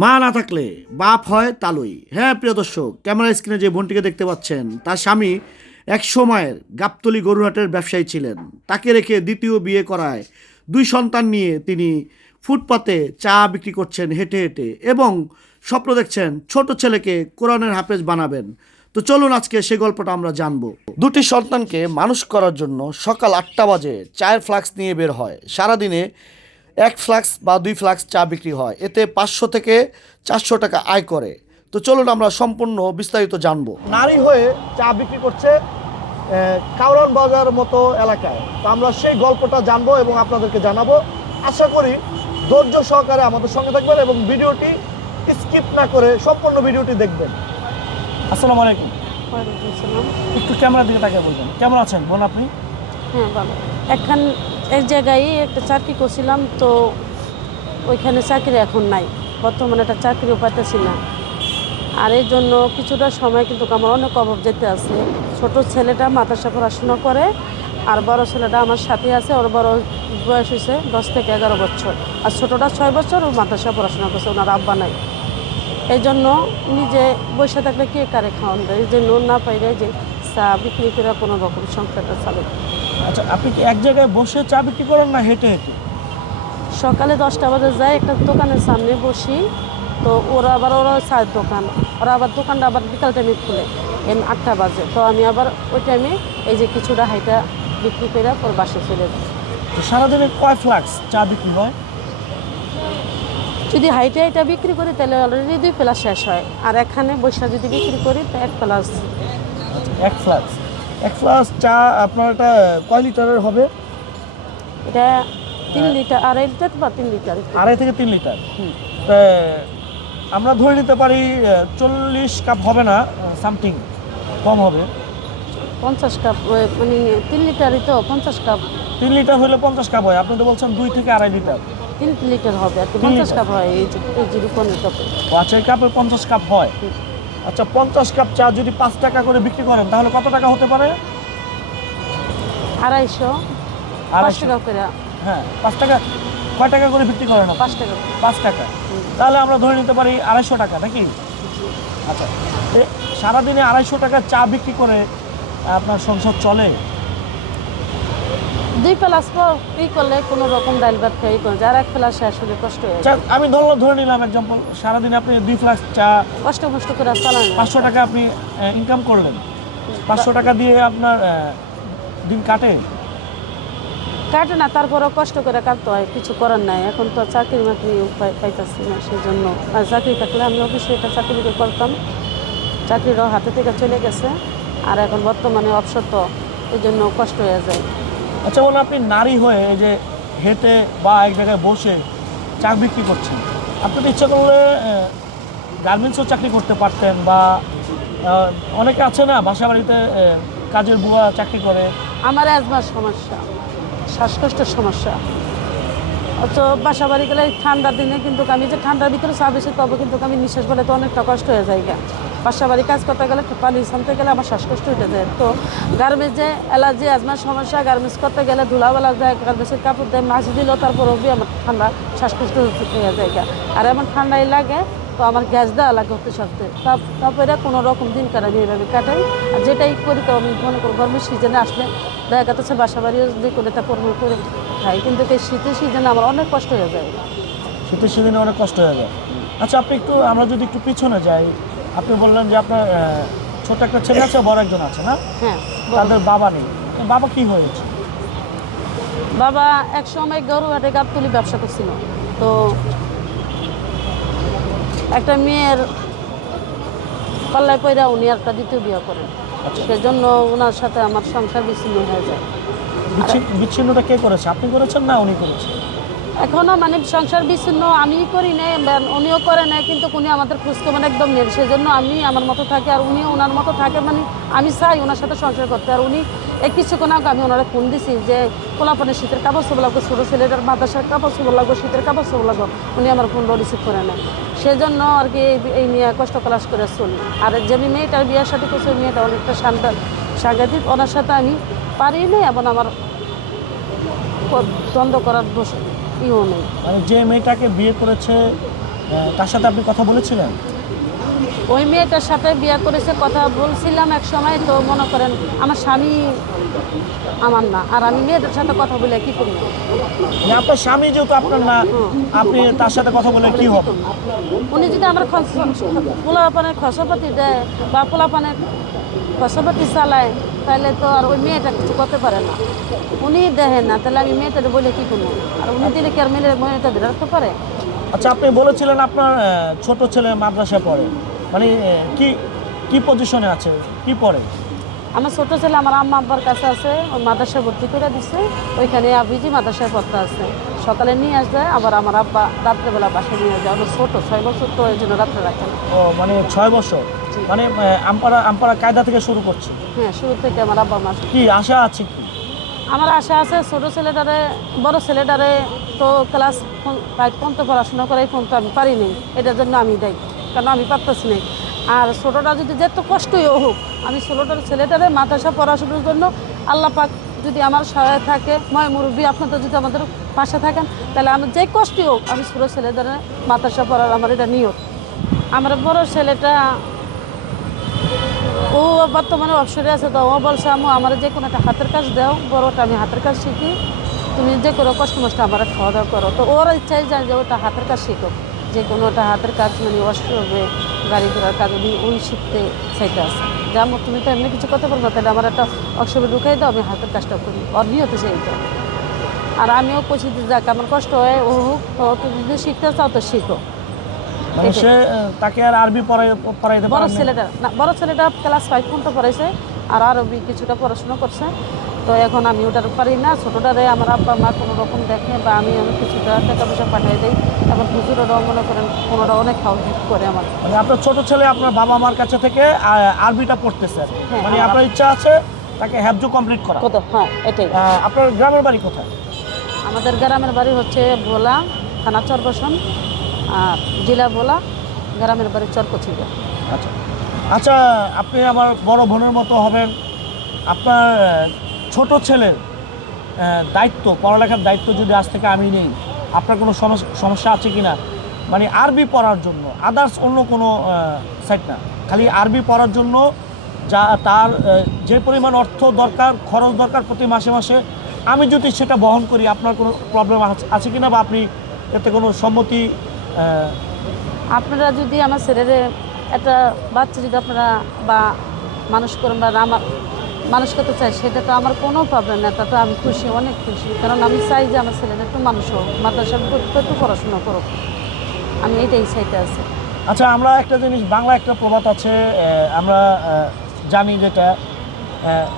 মা না থাকলে বাপ হয় তালুই। হ্যাঁ প্রিয় দর্শক, ক্যামেরা স্ক্রিনে যে বোনটিকে দেখতে পাচ্ছেন, তার স্বামী এক সময়ের গাবতলি গরুহাটের ব্যবসায়ী ছিলেন। তাকে রেখে দ্বিতীয় বিয়ে করায় দুই সন্তান নিয়ে তিনি ফুটপাতে চা বিক্রি করছেন হেঁটে হেঁটে এবং স্বপ্ন দেখছেন ছোট ছেলেকে কোরআনের হাফেজ বানাবেন। তো চলুন আজকে সে গল্পটা আমরা জানব। দুটি সন্তানকে মানুষ করার জন্য সকাল আটটা বাজে চায়ের ফ্লাক্স নিয়ে বের হয়। সারাদিনে এক ফ্লাক্স বা দুই ফ্লাক্স চা বিক্রি হয়। এতে পাঁচশো থেকে চারশো টাকা আয় করে। তো চলুন আমরা সম্পূর্ণ বিস্তারিত জানব। নারী হয়ে চা বিক্রি করছে কাউরান বাজার মতো এলাকায়। তো আমরা সেই গল্পটা জানব এবং আপনাদেরকে জানাব। আশা করি ধৈর্য সহকারে আমাদের সঙ্গে থাকবেন এবং ভিডিওটি স্কিপ না করে সম্পূর্ণ ভিডিওটি দেখবেন। আসসালামু আলাইকুম। ওয়ালাইকুম আসসালাম। একটু ক্যামেরার দিকে তাকিয়ে বলবেন। কেমন আছেন? বোন আপনি? হ্যাঁ ভালো। এখন এক জায়গায় একটা চাকরি করছিলাম, তো ওইখানে চাকরি এখন নাই। বর্তমানে একটা চাকরিও পাইতেছি না। আর এই জন্য কিছুটা সময় কিন্তু আমার অনেক অভাব যেতে আছে। ছোট ছেলেটা মাদ্রাসা পড়াশোনা করে, আর বড় ছেলেটা আমার সাথে আছে, ওর বড় বয়স হয়েছে দশ থেকে এগারো বছর। আর ছোটোটা ছয় বছর ও মাদ্রাসা পড়াশোনা করছে, ওনার আব্বা নাই। এই জন্য নিজে বসে থাকলে কে কারে খাওয়ান দেয়? এই যে নুন না পাইলে যে চা বিক্রি করে কোনো রকম সংসারটা চালে আচ্ছা আপনি কি এক জায়গায় বসে চা বিক্রি করেন না হেঁটে হেঁটে? সকালে দশটা বাজে যাই একটা দোকানের সামনে বসি তো ওরা আবার ওরা চায়ের দোকান ওরা আবার দোকানটা আবার বিকাল টাইমে খুলে এম আটটা বাজে। তো আমি আবার ওই টাইমে এই যে কিছুটা হাইটা বিক্রি করে ওর বাসে চলে যাই। তো সারাদিনে কয় ফ্লাক্স চা বিক্রি হয়? যদি হাইটে হাইটা বিক্রি করি তাহলে অলরেডি দুই প্লাস শেষ হয়। আর এখানে বৈশা যদি বিক্রি করি তো এক প্লাস এক ফ্লাক্স। এক ফ্লাক্স চা আপনার এটা কয় লিটারের হবে? এটা তিন লিটার আড়াই লিটার বা তিন লিটার? আড়াই থেকে তিন লিটার। আমরা ধরে নিতে পারি চল্লিশ কাপ হবে না সামথিং কম হবে। পঞ্চাশ কাপ মানে তিন লিটারই তো পঞ্চাশ কাপ। তিন লিটার হলে পঞ্চাশ কাপ হয়। আপনি তো বলছেন দুই থেকে আড়াই লিটার। তিন লিটার হবে আর কি পঞ্চাশ? কাপ হয় এই যে রূপনের কাপে। আচ্ছা এই কাপে পঞ্চাশ কাপ হয়। আচ্ছা পঞ্চাশ কাপ চা যদি পাঁচ টাকা করে বিক্রি করেন তাহলে কত টাকা হতে পারে? আড়াইশো। আড়াইশো। টাকা করে। হ্যাঁ পাঁচ টাকা কয় টাকা করে বিক্রি করেন? পাঁচ টাকা পাঁচ টাকা। তাহলে আমরা ধরে নিতে পারি আড়াইশো টাকা নাকি? আচ্ছা সারাদিনে আড়াইশো টাকা চা বিক্রি করে আপনার সংসার চলে? দুই প্লাস ই করলে কোনো রকম ডাইল ভাত খাই করে যার এক প্লাস শেষ হলে কষ্ট হয়ে আমি ধরলাম ধরে নিলাম এক্সাম্পল সারাদিনে আপনি দুই ফ্লাক্স চা কষ্ট কষ্ট করে আর চালায় না। পাঁচশো টাকা আপনি ইনকাম করলেন। পাঁচশো টাকা দিয়ে আপনার দিন কাটে? কাটে না তারপরেও কষ্ট করে কাটতে হয় কিছু করার নাই। এখন তো চাকরি মাকরি পাই- পাইতাছি না সেই জন্য আর চাকরি থাকলে আমি অবশ্যই একটা চাকরি করতাম। চাকরিরও হাতে থেকে চলে গেছে। আর এখন বর্তমানে অবসর তো এই জন্য কষ্ট হয়ে যায়। আচ্ছা বলুন আপনি নারী হয়ে এই যে হেঁটে বা এক জায়গায় বসে চা বিক্রি করছেন আপনি তো ইচ্ছা করলে গার্মেন্টসও চাকরি করতে পারতেন বা অনেকে আছে না বাসা বাড়িতে কাজের বুয়া চাকরি করে? আমার অ্যাজমার সমস্যা, শ্বাসকষ্টের সমস্যা। অত বাসা বাড়ি গেলে ঠান্ডার দিনে কিন্তু আমি যে ঠান্ডার ভিতরে বেশি পাবো, কিন্তু আমি নিঃশ্বাস বলে তো অনেকটা কষ্ট হয়ে যায় গা বাসা বাড়ি কাজ করতে গেলে পানি সামতে গেলে আমার শ্বাসকষ্ট হয়ে যায়। তো গার্মেন্টস যে অ্যালার্জি অ্যাজমার সমস্যা, গার্মেন্টস করতে গেলে ধুলাবেলা যায়, গার্মেন্টসের কাপড় দেয়, মাছ দিলেও তারপর অবধি আমার ঠান্ডা শ্বাসকষ্ট হয়ে যায় আর এমন ঠান্ডাই লাগে, তো আমার গ্যাস দেওয়া লাগে হতে সত্ত্বে। তারপরে কোনো রকম দিন কাটা এভাবে কাটাই আর যেটাই করি তো আমি মনে করি গরমের সিজনে আসলে দেখা যাচ্ছে বাসা বাড়িও যদি করে তা কর্ম করে খাই, কিন্তু এই শীতের সিজনে আমার অনেক কষ্ট হয়ে যায়। শীতের সিজনে অনেক কষ্ট হয়ে যায়। আচ্ছা আপনি একটু, আমরা যদি একটু পিছনে যাই আপনি বললেন যে আপনার ছোট একটা ছেলে আছে বড় একজন আছে না? হ্যাঁ। তাদের বাবা নেই। বাবা কি হয়েছে? বাবা এক সময় গরুহাটে গাবতলি ব্যবসা করছিল। তো একটা মেয়ের পাল্লায় পয়রা উনি একটা দ্বিতীয় বিয়ে করেন। আচ্ছা। সেজন্য ওনার সাথে আমার সংসার বিচ্ছিন্ন হয়ে যায়। বিচ্ছি- বিচ্ছিন্নটা কে করেছে? আপনি করেছেন না উনি করেছেন? এখনও মানে সংসার বিচ্ছিন্ন আমি করি নাই উনিও করে নাই, কিন্তু উনি আমাদের খোঁজখবর একদম নেন। সেজন্য আমি আমার মতো থাকি, আর উনিও ওনার মতো থাকে মানে আমি চাই ওনার সাথে সংসার করতে। আর উনি এই কিছুক্ষণ আগে আমি ওনারা ফোন দিছি যে কোলাপানে শীতের কাপড় চোপড় লাগবে, ছোটো ছেলেটার মাদ্রাসার কাপড় চোপড় লাগবে, শীতের কাপড় চোপড় লাগবে। উনি আমার ফোনটা রিসিভ করে নেন। সেজন্য আর কি এই- নিয়ে কষ্ট ক্লাস করে চলি। আর যে আমি মেয়েটার বিয়ের সাথে ওই মেয়েটা অনেকটা শান্ত সাংঘাতিক। ওনার সাথে আমি পারি নাই এবং আমার দ্বন্দ্ব করার দোষ ইও নেই। মানে যে মেয়েটাকে বিয়ে করেছে তার সাথে আপনি কথা বলেছিলেন? ওই মেয়েটার সাথে বিয়ে করেছে কথা বলছিলাম এক সময় তো মনে করেন আমার স্বামী আমার না আর আমি মেয়েটার সাথে কথা বলে কি করব? আপনার স্বামী যেহেতু আপনার না আপনি তার সাথে কথা বলে কি হবে? উনি যদি আমার পোলাপানের খসপাতি দেয় বা পোলাপানের খসপাতি চালায় তাহলে তো আর ওই মেয়েটা কিছু করতে পারে না। উনি দেখেন না তাহলে আমি মেয়েটাকে বলে কি করব? আর উনি দিলে কি আর মেয়ের মেয়েটা ধরে রাখতে পারে? আচ্ছা আপনি বলেছিলেন আপনার ছোট ছেলে মাদ্রাসায় পড়ে। মানে কি কি পজিশনে আছে? কি পড়ে? আমার ছোট ছেলে আমার আম্মা আব্বার কাছে আছে ওই মাদ্রাসায় ভর্তি করে দিচ্ছে ওইখানে আবিজি মাদ্রাসায় পড়তে আছে। সকালে নিয়ে আসবে আবার আমার আব্বা রাত্রেবেলা বাসায় নিয়ে যায় ওটা ছোটো ছয় বছর তো এই জন্য রাত্রে রাখে না। ও মানে ছয় বছর? মানে আমপাড়া আমপাড়া কায়দা থেকে শুরু করছে? হ্যাঁ শুরু থেকে আমার আব্বা মা কি আশা আছে কি? আমার আশা আছে ছোট ছেলেটারে বড় ছেলেটারে তো ক্লাস ফাইভ পর্যন্ত পড়াশোনা করাই পর্যন্ত আমি পারিনি এটার জন্য আমি দেয় কারণ আমি পারতেছি না আর ছোটোটা যদি যেত কষ্টই হোক আমি ছোটোটার ছেলেটারে মাদ্রাসা পড়াশোনার জন্য আল্লাহ পাক যদি আমার সহায় থাকে, ময় মুরব্বী আপনাদের যদি আমাদের পাশে থাকেন, তাহলে আমার যে কষ্টই হোক, আমি ছোটো ছেলেদের মাদ্রাসা পড়ার আমার এটা নিয়ত। আমার বড় ছেলেটা, ও বর্তমানে অবসরে আছে, তো ও বলছে আমি আমার যে কোনো একটা হাতের কাজ দাও বড়টা আমি হাতের কাজ শিখি। তুমি যে কোনো কষ্ট মষ্ট আমার খাওয়া দাওয়া করো। তো ওর ইচ্ছাই যায় যে ওটা হাতের কাজ শিখো যে কোনো একটা হাতের কাজ মানে অসুবে গাড়ি ঘোড়ার কাজ উনি ওই শিখতে চাইতে আছে যে তুমি তো এমনি কিছু করতে পারব তাহলে আমার একটা অসুবিধা ঢুকাই দাও আমি হাতের কাজটা করি। ওর নিয়ত সেইটা আর আমিও কষি যাক আমার কষ্ট হয় ও হোক তো তুমি যদি শিখতে চাও তো শিখো। মানে সে তাকে আর আরবি পড়াই পড়াইতে বড় ছেলেটা না বড় ছেলেটা ক্লাস ফাইভ পর্যন্ত পড়াইছে আর আরবি কিছুটা পড়াশোনা করছে। তো এখন আমি ওটার পারি না। ছোটোটারে আমার আব্বা মা কোনো রকম দেখে বা আমি অনেক কিছুটা টাকা পয়সা পাঠিয়ে দিই। এখন হুজুরেরাও মনে করেন ওনারা অনেক খাওয়া করে আমার। মানে আপনার ছোট ছেলে আপনার বাবা মার কাছে থেকে আরবিটা পড়তেছে। হ্যাঁ, মানে আপনার ইচ্ছা আছে তাকে হ্যাবজু কমপ্লিট করা। কত? হ্যাঁ এটাই। আপনার গ্রামের বাড়ি কোথায়? আমাদের গ্রামের বাড়ি হচ্ছে ভোলা থানা চরবসন আর জেলা ভোলা গ্রামের বাড়ি চরকচিলা আচ্ছা। আচ্ছা আপনি আমার বড় বোনের মতো হবেন। আপনার ছোট ছেলের দায়িত্ব, পড়ালেখার দায়িত্ব যদি আজ থেকে আমি নেই, আপনার কোনো সমস- সমস্যা আছে কি না মানে আরবি পড়ার জন্য আদার্স অন্য কোনো সাইট না। খালি আরবি পড়ার জন্য যা তার যে পরিমাণ অর্থ দরকার, খরচ দরকার প্রতি মাসে মাসে, আমি যদি সেটা বহন করি, আপনার কোনো প্রবলেম আছে কি না বা আপনি এতে কোনো সম্মতি আপনারা যদি আমার ছেলের একটা বাচ্চা যদি আপনারা বা মানুষ করেন বা আমার মানুষ করতে চাই সেটা তো আমার কোনো প্রবলেম না, তাতে আমি খুশি, অনেক খুশি। কারণ আমি চাই যে আমার ছেলেটা একটু মানুষ হোক, মাদ্রাসার একটু পড়াশোনা করুক। আমি এটাই চাইতে আছি। আচ্ছা আমরা একটা জিনিস, বাংলা একটা প্রবাদ আছে আমরা জানি যেটা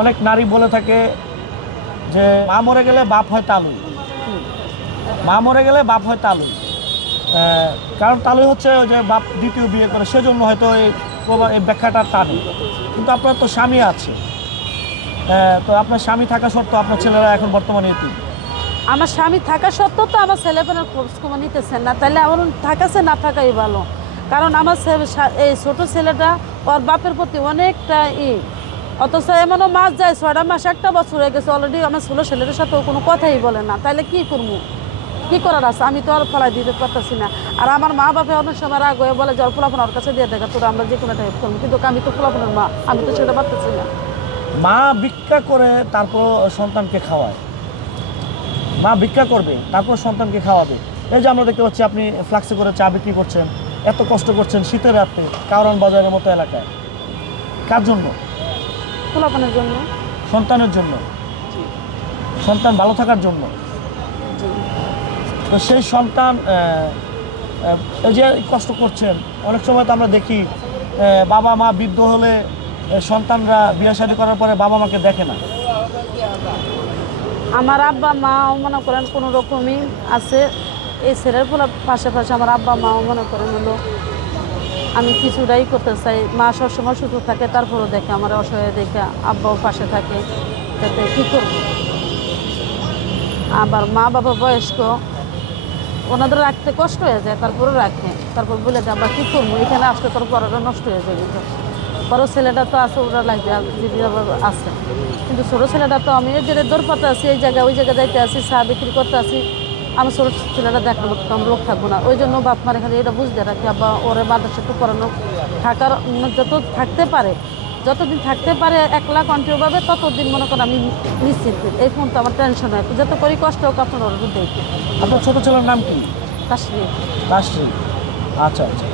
অনেক নারী বলে থাকে যে, মা মরে গেলে বাপ হয় তালুই। মা মরে গেলে বাপ হয় তালুই। কারণ তালুই হচ্ছে ওই যে বাপ দ্বিতীয় বিয়ে করে, সেজন্য হয়তো এই এই ব্যাখ্যাটা টানে কিন্তু আপনার তো স্বামী আছে। তো আপনার স্বামী থাকা সত্ত্বেও আপনার ছেলেরা এখন বর্তমানে এটি? আমার স্বামী থাকা সত্ত্বেও তো আমার ছেলেপেলের খোঁজ খবর নিতেছেন না। তাহলে আমার থাকাছে না থাকাই ভালো। কারণ আমার এই ছোট ছেলেটা ওর বাপের প্রতি অনেকটা ই। অথচ এমনও মাস যায়, ছয়টা মাস, একটা বছর হয়ে গেছে অলরেডি আমার ছোটো ছেলের সাথে কোনো কথাই বলে না। তাহলে কি করব? কি করার আছে? আমি তো আর ফলাই দিতে পারতেছি না। আর আমার মা বাপে অনেক সময় রাগ হয়ে বলে জল ফোলাফোন ওর কাছে দিয়ে দেখা, তোরা আমরা যে কোনো টাইপ করব। কিন্তু আমি তো ফোলাফোনের মা, আমি তো সেটা পারতেছি না। মা ভিক্ষা করে তারপর সন্তানকে খাওয়ায়। মা ভিক্ষা করবে তারপর সন্তানকে খাওয়াবে। এই যে আমরা দেখতে পাচ্ছি আপনি ফ্লাক্সে করে চা বিক্রি করছেন এত কষ্ট করছেন শীতের রাতে কারণ বাজারের মতো এলাকায়। কার জন্য? জন্য। সন্তানের জন্য। সন্তান ভালো থাকার জন্য। তো সেই সন্তান যে কষ্ট করছেন অনেক সময় তো আমরা দেখি বাবা মা বৃদ্ধ হলে সন্তানরা বিয়ে শাদী করার পরে বাবা মাকে দেখে না? আমার আব্বা মাও মনে করেন কোনো রকমই আছে। এই ছেলের পোলা পাশাপাশি আমার আব্বা মাও মনে করেন হলো, আমি কিছুটাই করতে চাই। মা সবসময় সুস্থ থাকে, তারপরেও দেখে, আমার অসহায় দেখে, আব্বাও পাশে থাকে। তাতে কী করব? আবার মা বাবা বয়স্ক, ওনাদের রাখতে কষ্ট হয়ে যায় তারপরে রাখে। তারপর বলে দেয় আমরা কী করব? এখানে আসলে তোর পড়াটা নষ্ট হয়ে যাবে। বড় ছেলেটা তো আছে ওরা লাগবে আছে। কিন্তু ছোটো ছেলেটা তো আমি যে দৌড় পাতে আছি এই জায়গায় ওই জায়গায় যাইতে আসি চা বিক্রি করতে আসি আমার ছোট ছেলেটা দেখার মতো তো লোক থাকব না। ওই জন্য বাপ মারে খালি এটা বুঝতে রাখি আব্বা ওরে মাদ্রাসা একটু পড়ানো থাকার যত থাকতে পারে যতদিন থাকতে পারে একলা কন্টিনিউ পাবে ততদিন মনে করেন আমি নিশ্চিত। এই ফোন তো আমার টেনশন হয় যত করি কষ্ট হোক আপনার ওর দেখি আপনার ছোটো ছেলের নাম কি? কাশ্মীর তাশরিফ আচ্ছা আচ্ছা।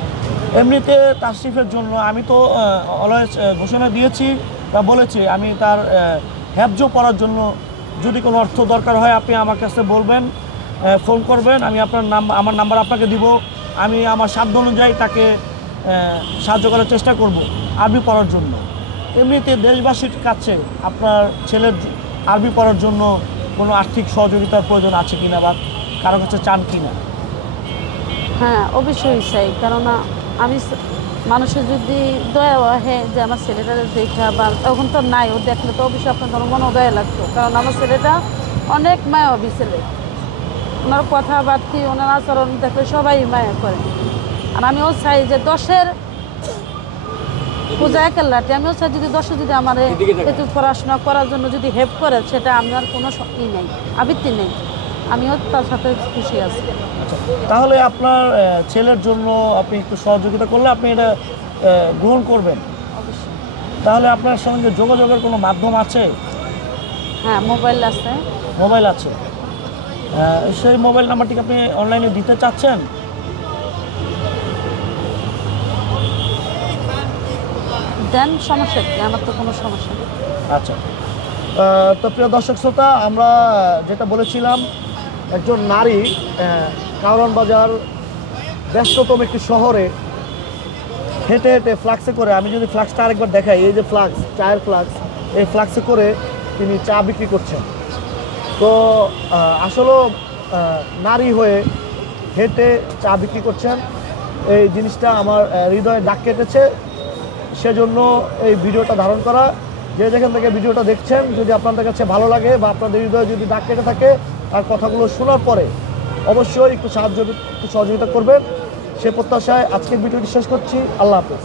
এমনিতে তাশরিফের জন্য আমি তো অলওয়েজ ঘোষণা দিয়েছি বা বলেছি, আমি তার হ্যাবজো করার জন্য যদি কোনো অর্থ দরকার হয়, আপনি আমার কাছে বলবেন ফোন করবেন, আমি আপনার নাম, আমার নাম্বার আপনাকে দিব, আমি আমার সাধ্য অনুযায়ী তাকে সাহায্য করার চেষ্টা করব, আরবি পড়ার জন্য। এমনিতে দেশবাসীর কাছে আপনার ছেলের আরবি পড়ার জন্য কোনো আর্থিক সহযোগিতার প্রয়োজন আছে কিনা বা কারও কাছে চান কিনা? হ্যাঁ অবশ্যই চাই কেননা আমি মানুষের যদি দয়া হয় যে আমার ছেলেটা দেখা বা তখন তো নাই ও দেখলে তো অবশ্যই আপনার ধরো মনে দয়া লাগতো। কারণ আমার ছেলেটা অনেক মায়া মায়াবী ছেলে। ওনার কথাবার্তি ওনার আচরণ দেখলে সবাই মায়া করে। আর আমিও চাই যে দশের পূজা একেলাটি আমিও চাই যদি দশে যদি আমার একটু পড়াশোনা করার জন্য যদি হেল্প করে সেটা আমার কোনো ই নেই আবৃত্তি নেই। আমিও তার সাথে খুশি আছি। আচ্ছা তাহলে আপনার ছেলের জন্য আপনি একটু সহযোগিতা করলে আপনি এটা গ্রহণ করবেন? তাহলে আপনার সঙ্গে যোগাযোগের কোনো মাধ্যম আছে? হ্যাঁ মোবাইল আছে। মোবাইল আছে। সেই মোবাইল নাম্বারটিকে আপনি অনলাইনে দিতে চাচ্ছেন? দেন সমস্যা কি? আমার তো কোনো সমস্যা নেই। আচ্ছা। তো প্রিয় দর্শক শ্রোতা আমরা যেটা বলেছিলাম একজন নারী কারওয়ান বাজার ব্যস্ততম একটি শহরে হেঁটে হেঁটে ফ্লাক্সে করে, আমি যদি ফ্লাক্সটা আরেকবার দেখাই, এই যে ফ্লাক্স চায়ের ফ্লাক্স, এই ফ্লাক্সে করে তিনি চা বিক্রি করছেন। তো আসলেও নারী হয়ে হেঁটে চা বিক্রি করছেন। এই জিনিসটা আমার হৃদয়ে ডাক কেটেছে। সেজন্য এই ভিডিওটা ধারণ করা। যে যেখান থেকে ভিডিওটা দেখছেন, যদি আপনাদের কাছে ভালো লাগে বা আপনাদের হৃদয়ে যদি ডাক কেটে থাকে আর কথাগুলো শোনার পরে অবশ্যই একটু সাহায্য, একটু সহযোগিতা করবেন। সে প্রত্যাশায় আজকের ভিডিওটি শেষ করছি। আল্লাহ হাফেজ।